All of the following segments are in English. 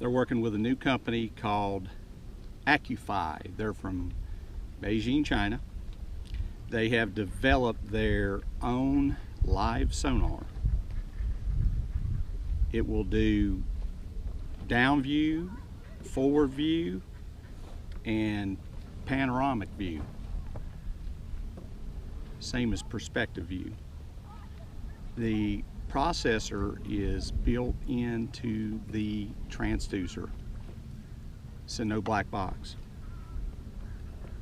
They're working with a new company called AccuFi. They're from Beijing, China. They have developed their own live sonar. It will do down view, forward view, and panoramic view. Same as perspective view. The processor is built into the transducer, so no black box.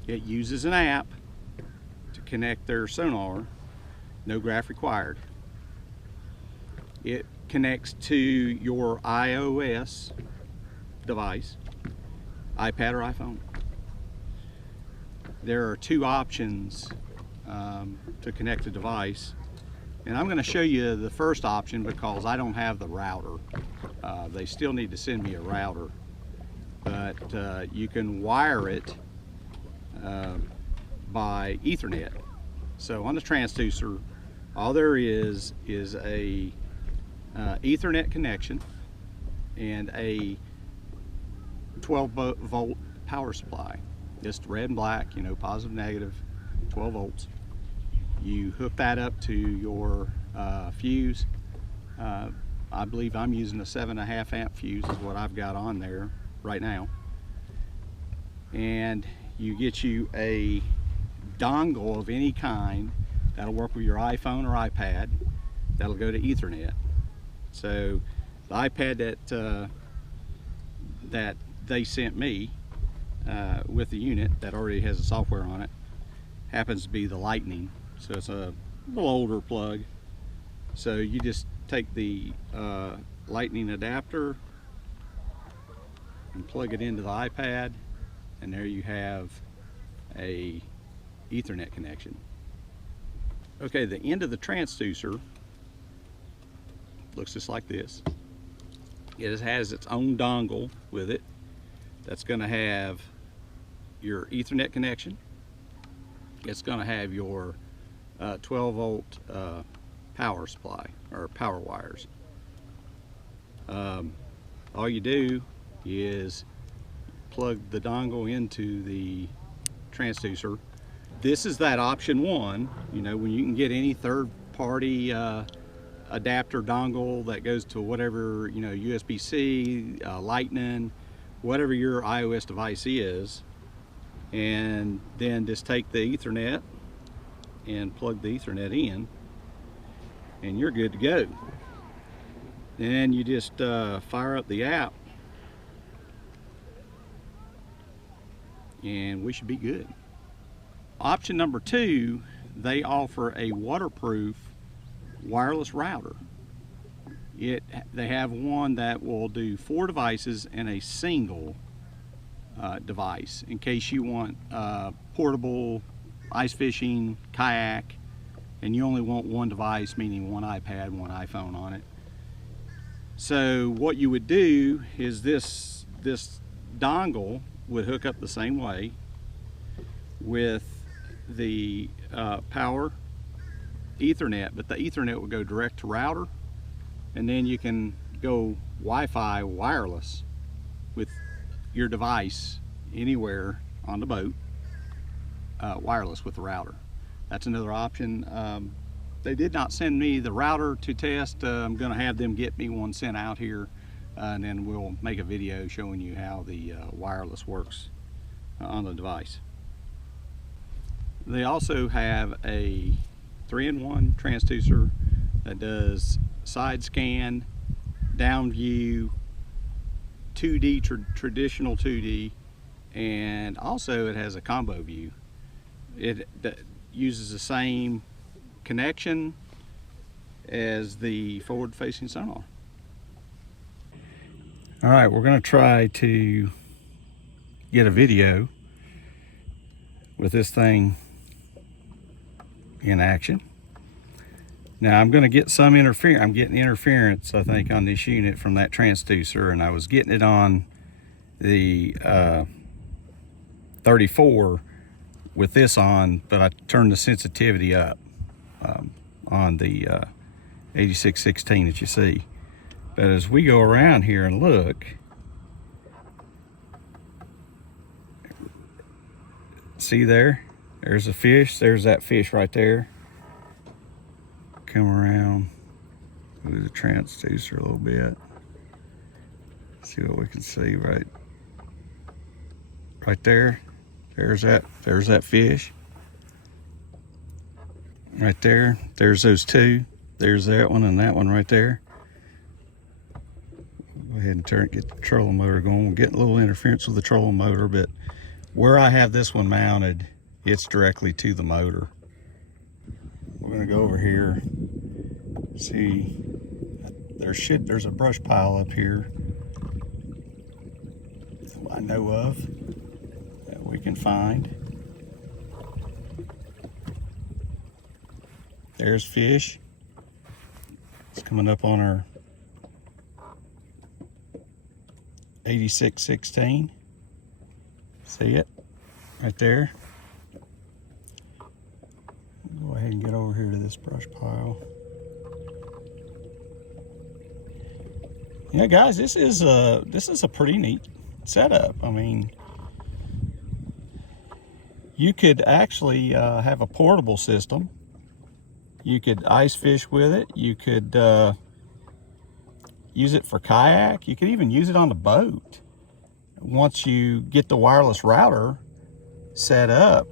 It uses an app to connect their sonar, no graph required. It connects to your iOS device, iPad or iPhone. There are two options to connect the device, and I'm going to show you the first option because I don't have the router. They still need to send me a router, but you can wire it by Ethernet. So on the transducer, all there is a Ethernet connection and a 12-volt power supply. Just red and black, you know, positive, negative, 12 volts. You hook that up to your fuse. I believe I'm using a 7.5 amp fuse is what I've got on there right now. And you get you a dongle of any kind that'll work with your iPhone or iPad. That'll go to Ethernet. So the iPad that they sent me with the unit that already has the software on it happens to be the Lightning, so it's a little older plug. So you just take the Lightning adapter and plug it into the iPad, and there you have a Ethernet connection. Okay, the end of the transducer looks just like this. It has its own dongle with it that's going to have your Ethernet connection. It's going to have your 12-volt power supply or power wires. All you do is plug the dongle into the transducer. This is that option one, you know, when you can get any third-party adapter dongle that goes to whatever, you know, USB-C, Lightning, whatever your iOS device is, and then just take the Ethernet and plug the Ethernet in, and you're good to go. Then you just fire up the app, and we should be good. Option number two, they offer a waterproof wireless router. They have one that will do 4 devices and a single device in case you want portable ice fishing, kayak, and you only want one device, meaning one iPad, one iPhone on it. So what you would do is this dongle would hook up the same way with the power Ethernet, but the Ethernet would go direct to router, and then you can go Wi-Fi wireless with your device anywhere on the boat, wireless with the router. That's another option. They did not send me the router to test. I'm going to have them get me one sent out here, and then we'll make a video showing you how the wireless works on the device. They also have a 3-in-1 transducer that does side scan, down view, 2D, traditional 2D, and also it has a combo view. It uses the same connection as the forward-facing sonar. All right, we're going to try to get a video with this thing in action. Now I'm going to get some interference. I'm getting interference, I think, on this unit from that transducer, and I was getting it on the 34 with this on, but I turned the sensitivity up on the 8616 that you see. But as we go around here and look, See there? There's a fish. There's that fish right there. Come around with the transducer a little bit. See what we can see right there. There's that fish. Right there. There's those two. There's that one and that one right there. Go ahead and get the trolling motor going. We're getting a little interference with the trolling motor, but where I have this one mounted, it's directly to the motor. We're gonna go over here. See, there's a brush pile up here I know of that we can find. There's fish. It's coming up on our 8616. See it right there? Go ahead and get over here to this brush pile. Yeah, guys, this is a pretty neat setup. I mean, you could actually have a portable system. You could ice fish with it. You could use it for kayak. You could even use it on the boat. Once you get the wireless router set up,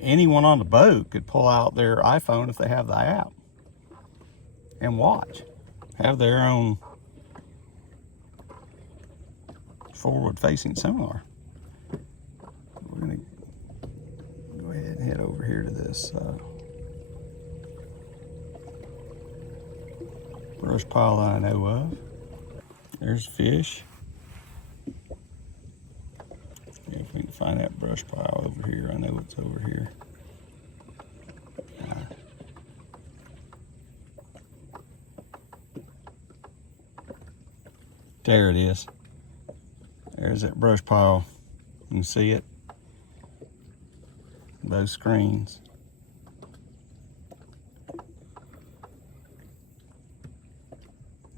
anyone on the boat could pull out their iPhone if they have the app and watch. Have their own forward-facing sonar. We're gonna go ahead and head over here to this brush pile that I know of. There's fish. If we can find that brush pile over here, I know it's over here. There it is. There's that brush pile. You can see it. Those screens.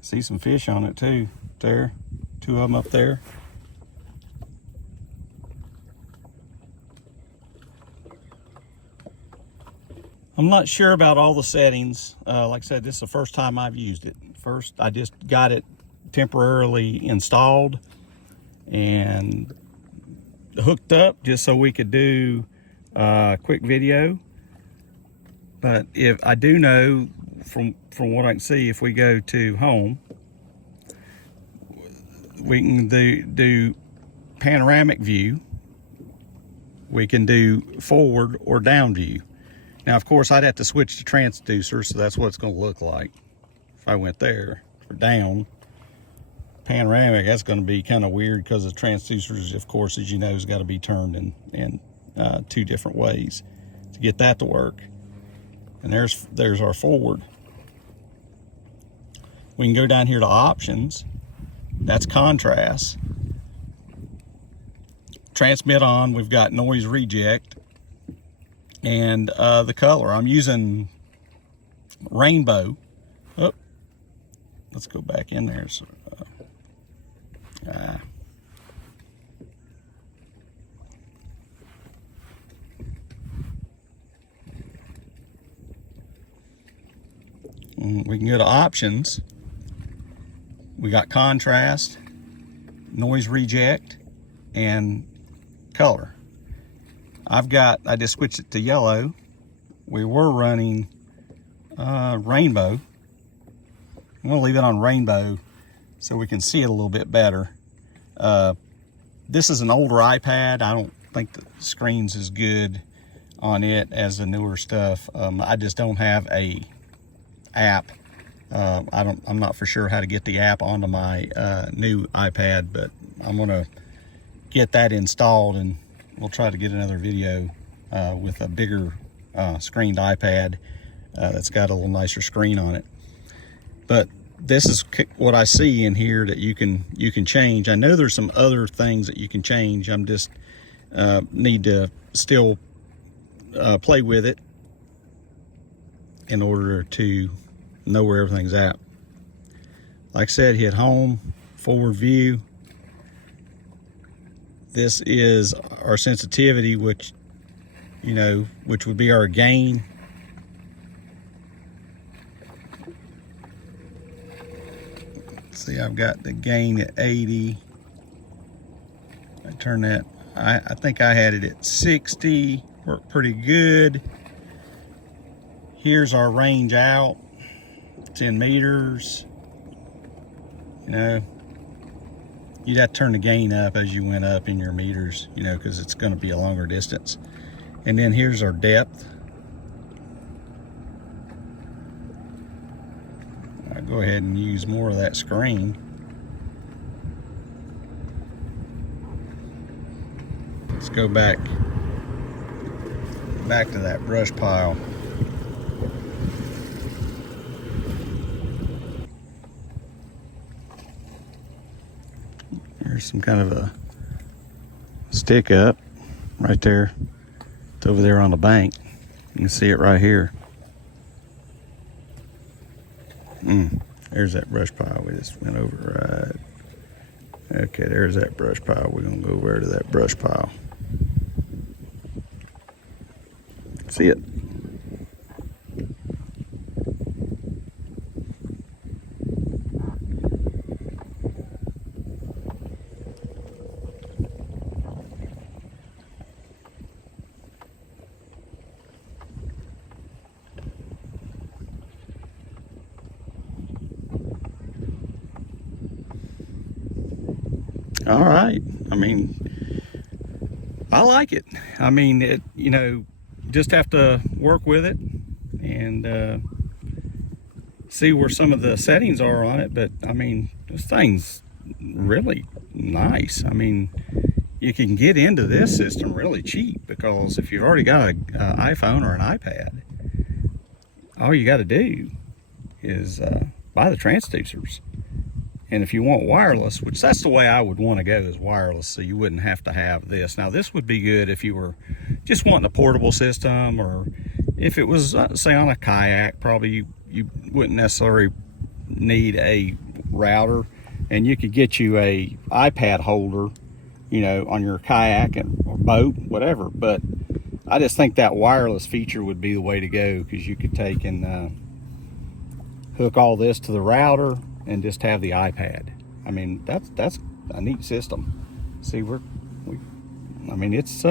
See some fish on it too. There, two of them up there. I'm not sure about all the settings. Like I said, this is the first time I've used it. First, I just got it temporarily installed and hooked up just so we could do a quick video. But if I do know from what I can see, if we go to home, we can do panoramic view. We can do forward or down view. Now, of course, I'd have to switch to transducer, so that's what it's going to look like. If I went there for down, panoramic, that's going to be kind of weird because the transducers, of course, as you know, has got to be turned in two different ways to get that to work. And there's our forward. We can go down here to options. That's contrast. Transmit on, we've got noise reject. And the color, I'm using rainbow. Oh, let's go back in there. So, we can go to options. We got contrast, noise reject, and color. I just switched it to yellow. We were running rainbow. I'm gonna leave it on rainbow so we can see it a little bit better. This is an older iPad. I don't think the screen's as good on it as the newer stuff. I just don't have a app. I'm not for sure how to get the app onto my new iPad, but I'm gonna get that installed and we'll try to get another video with a bigger screened iPad that's got a little nicer screen on it. But this is what I see in here that you can change. I know there's some other things that you can change. I'm just need to still play with it in order to know where everything's at. Like I said, hit home, forward view. This is our sensitivity, which you know, which would be our gain. See, I've got the gain at 80. I turn that, I think I had it at 60, worked pretty good. Here's our range out, 10 meters. You know, you'd have to turn the gain up as you went up in your meters, you know, because it's going to be a longer distance. And then here's our depth. I'll go ahead and use more of that screen. Let's go back to that brush pile. There's some kind of a stick up right there. It's over there on the bank. You can see it right here. There's that brush pile we just went over right. Okay, there's that brush pile. We're gonna go over to that brush pile. See it? All right. I mean, I like it. I mean, it, you know, just have to work with it and see where some of the settings are on it. But I mean, this thing's really nice. I mean, you can get into this system really cheap, because if you've already got an iPhone or an iPad, all you got to do is buy the transducers. And if you want wireless, which that's the way I would want to go, is wireless, so you wouldn't have to have this. Now, this would be good if you were just wanting a portable system, or if it was, say, on a kayak, probably you wouldn't necessarily need a router, and you could get you a iPad holder, you know, on your kayak or boat, whatever. But I just think that wireless feature would be the way to go, because you could take and hook all this to the router and just have the iPad. I mean, that's a neat system. See, I mean, it's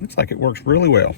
looks like it works really well.